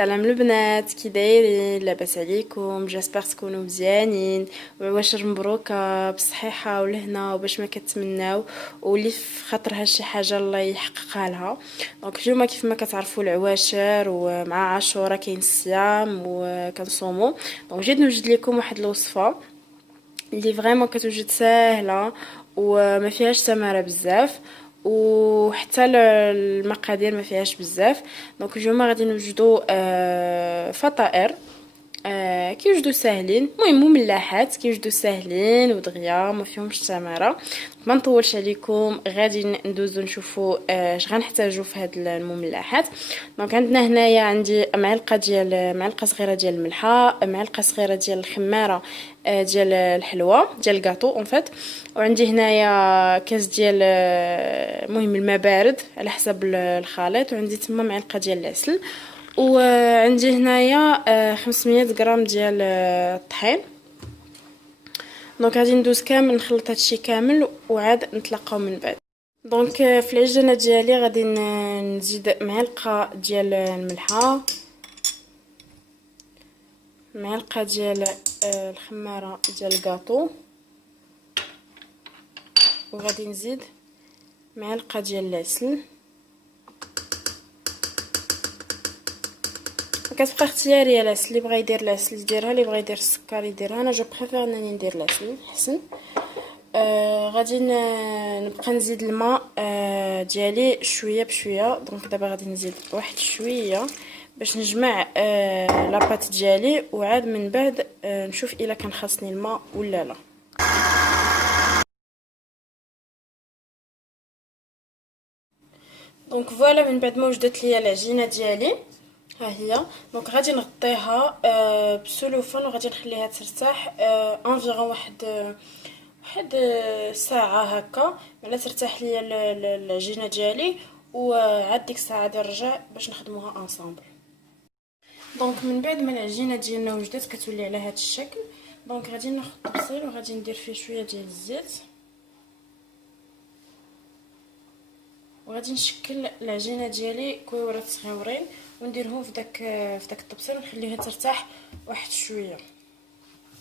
سلام البنات، كي دايرين؟ لاباس عليكم؟ جاسبر تكونوا مزيانين وعواشر مبروكه بالصحيحه والهنا وباش ما كتمناو واللي في خاطرها شي حاجه الله يحققها لها. دونك اليوم كيف ما كتعرفوا العواشر ومع عاشوره كاين الصيام وكنصوموا. دونك جيت نوجد لكم واحد الوصفه اللي فريمون كتوجد ساهله وما فيهاش تماره بزاف، وحتى المقادير ما فيهاش بزاف. دونك اليوم غادي نوجدوا فطائر كيوجدوا ساهلين، المهم ملاحات كيوجدوا ساهلين ودغيا ما فيهمش تماره. ما نطولش عليكم، غادي ندوزو نشوفوا اش غنحتاجوا في هاد المملحات. دونك عندنا هنايا عندي معلقه صغيره ديال الملحه، معلقه صغيره ديال الخماره ديال الحلوى ديال الكاطو اون فيت، وعندي هنايا كاس ديال المهم الماء بارد على حسب الخليط، وعندي تما معلقه ديال العسل، وعندي هنايا 500 غرام ديال الطحين. دونك غادي ندوز كامل نخلط هادشي كامل وعاد نتلاقاو من بعد. دونك في العجينه ديالي غادي نزيد معلقه ديال الملحه، معلقه ديال الخماره ديال الكاطو، وغادي نزيد معلقه ديال العسل. كتبقى اختياريه العسل، اللي بغى يدير العسل يديرها، اللي بغى يدير السكر يديرها. انا جو بريفير انني ندير العسل حسن. غادي نبقى نزيد الماء ديالي شويه بشويه. دونك دابا غادي نزيد واحد شويه باش نجمع لاباط ديالي، وعاد من بعد نشوف الا كان خاصني الماء ولا لا. دونك فوالا، من بعد ما وجدت ليا العجينه ديالي ها هي. دونك غادي نغطيها بسلوفان وغادي نخليها ترتاح انفيرون واحد ساعه هكا، ملي ترتاح ليا العجينه ديالي، وعاد ديك الساعه غادي نرجع باش نخدموها انصامبل. دونك من بعد ما العجينه ديالنا وجدت كتولي على هذا الشكل، دونك غادي ناخذ الطبسيل وغادي ندير فيه شويه ديال الزيت، وغادي نشكل العجينه ديالي كويورات صغيورين ونديرهم في داك الطبسيل ونخليها ترتاح واحد شويه.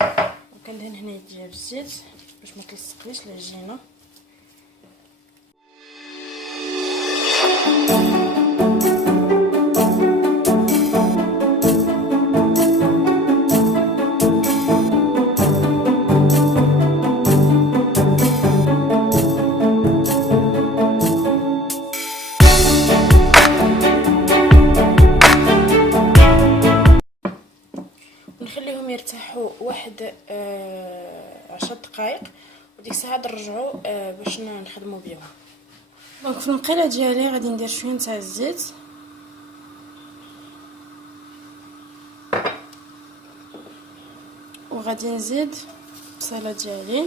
وكندهن هنا يديا بالزيت باش ما تلصقليش العجينه. نخليهم يرتاحوا واحد 10 دقائق، وديك الساعه نرجعوا باش نخدموا بهم. دونك في المقيله ديالي غادي ندير شويه تاع الزيت، وغادي نزيد البصيله ديالي،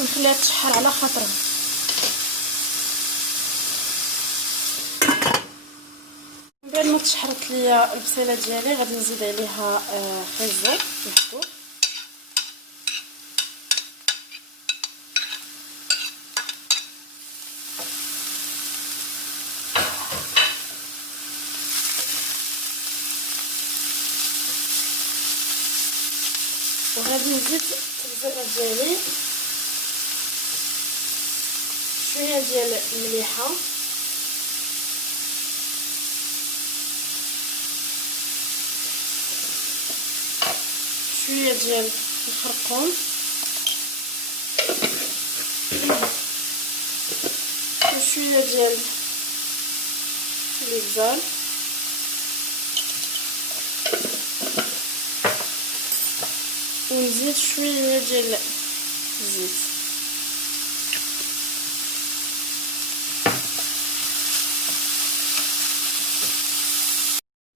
ونخليها تشحر على خاطرها. من بعد ما تشحرت ليا البصيله ديالي غادي نزيد عليها خيزر محطوط، وغادي نزيد التبزيره ديالي، شويه ديال المليحه، شويه ديال الخرقوم، وشويه ديال الابزار، ونزيد شويه ديال الزيت.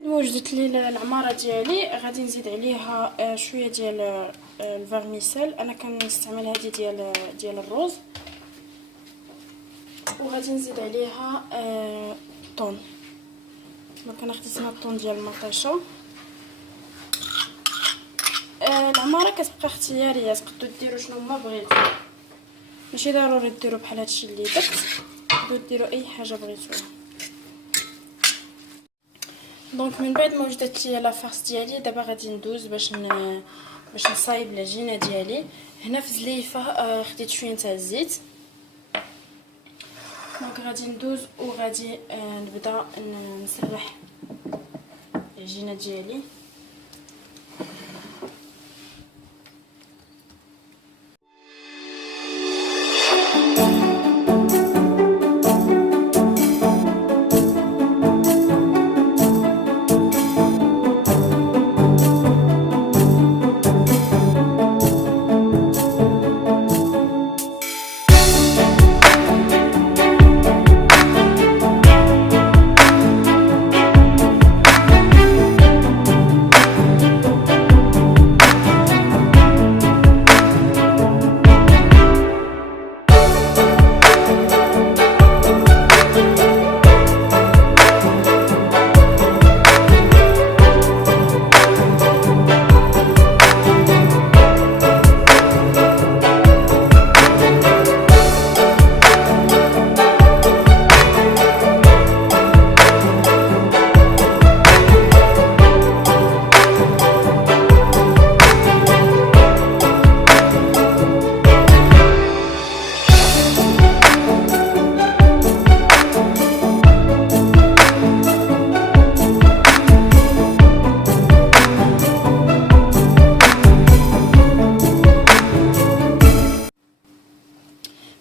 وجدت لي العماره ديالي غادي نزيد عليها شويه ديال الفرميسيل. انا كنستعمل هذه ديال الروز، وغادي نزيد عليها طون. دونك انا خديت هنا الطون ديال المطيشه. العماره كتبقى اختياريه، تقدروا ديروا شنو ما بغيتو، ماشي ضروري ديروا بحال هادشي اللي درت، تقدروا ديروا اي حاجه بغيتوها. دونك من بعد ما وجدت ليا لافارس ديالي، دابا غادي ندوز باش نصايب العجينه ديالي. هنا في زليفه خديت شويه تاع الزيت. دونك غادي ندوز وغادي نبدا نسرح العجينه ديالي.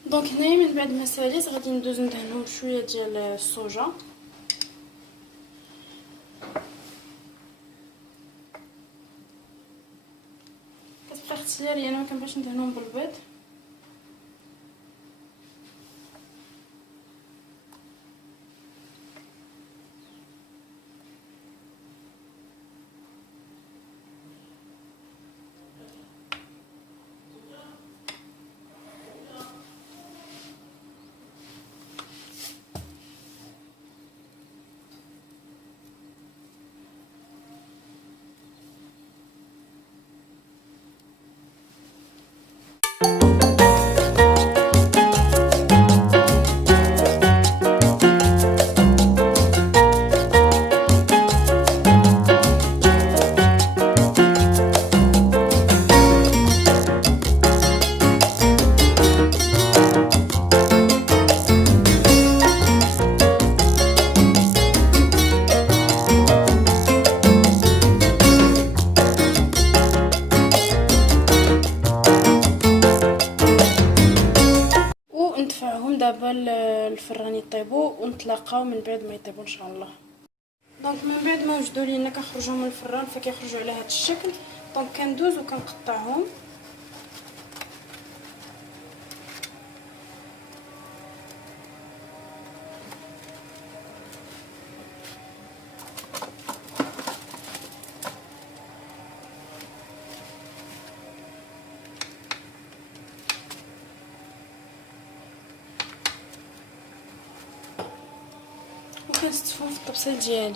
دونك هنايا من بعد ما ساليت غادي ندوز ندهنهم بشويه ديال الصوجه. كتبقى اختياريه، انا ما كنبغيش ندهنهم بالبيض. وندفعهم دابا الفران يطيبوا ونتلاقاو من بعد ما يطيبوا ان شاء الله. دونك من بعد ما وجدوا لينا كنخرجوهم من الفران فكيخرجوا على هذا الشكل. دونك كندوز وكنقطعهم. وكنستفهم في الطبسيل ديالي.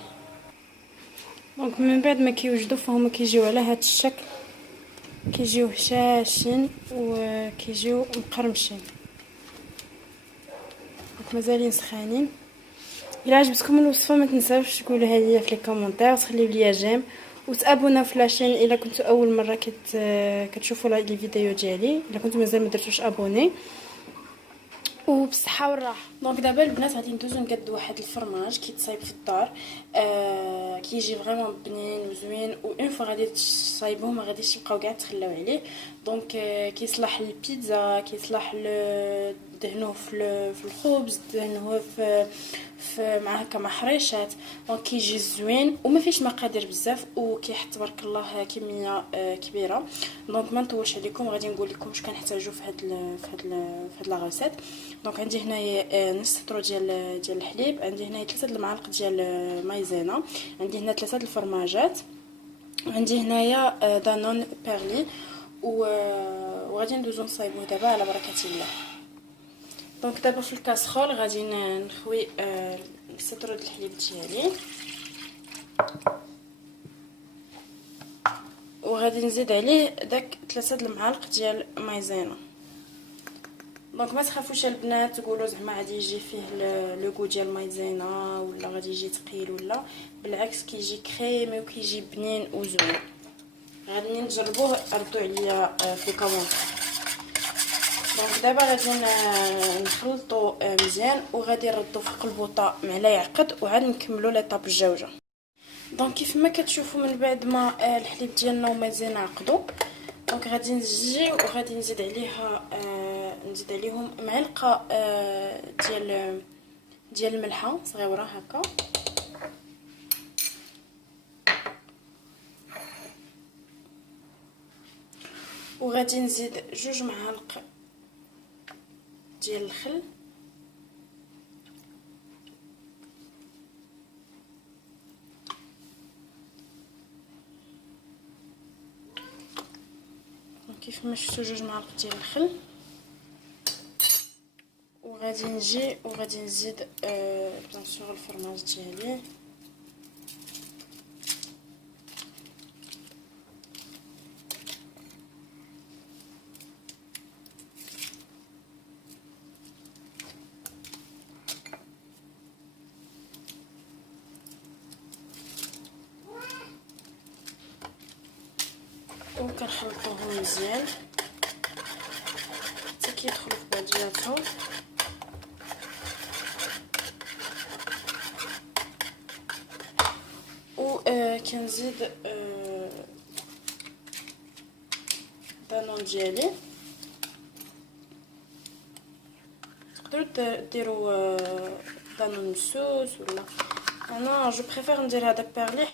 دونك من بعد ما كيوجدوا فهم كيجيو على هذا الشكل، كيجيو هشاشين وكيجيو مقرمشين. دونك مازالين سخانين. الا عجبتكم الوصفه ما تنساوش تقولوها ليا في لي كومونتير وتخليو ليا جيم وتابونا في لاشين الا كنتو اول مره كتشوفوا لي فيديو ديالي. الا كنتو مازال ما درتوش ابوني وبصحه والراحه. دونك دابا البنات غادي ندوزو نقادو واحد الفرماج كيتصايب في الدار. كيجي فريمون بنين وزوين، و اون فوا غادي تصايبوه ما غاديش تبقاو كاع تخلاو عليه. دونك كيصلح للبيتزا، كيصلح دهنوه في الخبز، دهنوه في مع هكا محريشات. دونك كيجي زوين وما فيش مقادير بزاف وكيحط تبارك الله كميه كبيره. دونك ما نطولش عليكم، غادي نقول لكم واش كنحتاجو في هاد لا غوسيت. دونك عندي هنايا نص سطرو ديال الحليب، عندي هنايا 3 المعالق ديال مايزينا، عندي هنا 3 الفرماجات، عندي هنايا دانون بيرلي وغادي ندوزو نصايبوه دابا على بركه الله. دونك دابا في الكاسرول غادي نخوي السطرو ديال الحليب ديالي. وغادي نزيد عليه داك 3 المعالق ديال مايزينا. دونك ما تخافوش البنات تقولوا زعما غادي يجي فيه لو غو ديال مايزينا ولا غادي يجي ثقيل، ولا بالعكس كيجي كريمي وكيجي بنين وزوين. غادي نجربوه ردوا عليا في الكومونت. دونك دابا غادي نخلطو مزيان وغادي نردو في القلبوطه معلا يعقد وعاد نكملو ليطاب الجوجه. دونك كيف ما كتشوفوا من بعد ما الحليب ديالنا ومازينا عقدوا، دونك غادي نجي وغادي نزيد عليها نزيد عليهم معلقه ديال الملحه صغيره هكا، وغادي نزيد 2 معالق ديال الخل، كيف ما شفتوا 2 معالق ديال الخل. وغادي نجي وغادي نزيد بيان سور الفرماج ديالي، وكنخلطوهم مزيان حتى كيدخلوا في بعضياتهم. كنزيد دانون ديالي، تقدروا ديروا دانون سوس ولا انا جو بريفير ندير هذاك بارلي.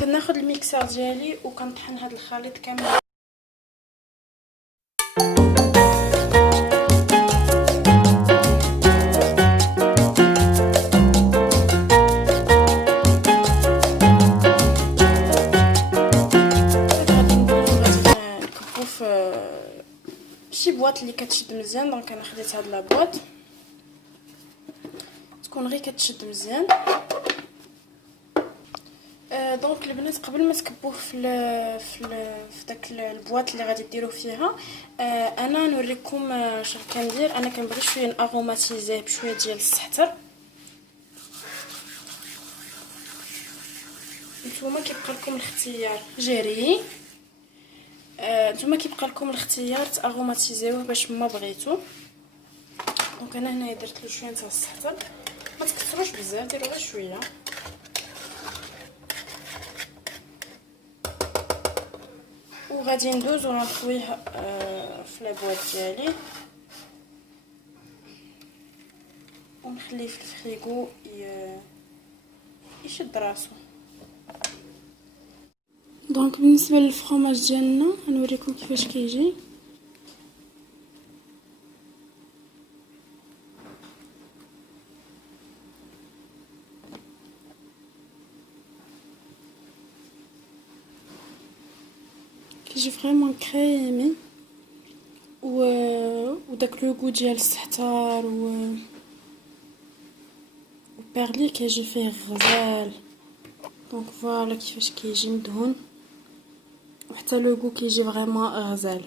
كناخذ الميكسر ديالي وكنطحن هذا الخليط كامل. شي بواط اللي كتشد مزيان، دونك انا خديت هاد لا بواط تكون غير كتشد مزيان. دونك البنات قبل ما تكبوه في داك البواط اللي غادي ديروه فيها، انا نوريكم شنو كندير. انا كنبغي شويه ناغوماتيزيه بشويه ديال الزعتر. نتوما كيبقى لكم الاختيار جيري، نتوما كيبقى لكم الاختيار تاغوماتيزيوه باش ما بغيتو. دونك انا هنايا درت له شويه تاع الزعتر، ما تكثروش بزاف، ديروا غير شويه. وغادي ندوز ونطويه في لابواط ديالي ونخليه في الفريغو يشد راسو. دونك بالنسبه للفرomاج ديالنا نوريكم كيفاش كيجي. كيجي فريمون كريمي وداك لو غو ديال الزعتر وبيرلي كيجي فيه غزال. دونك فوالا كيفاش كيجي مدهون، وحتى لو غو كيجي فريمون غزال.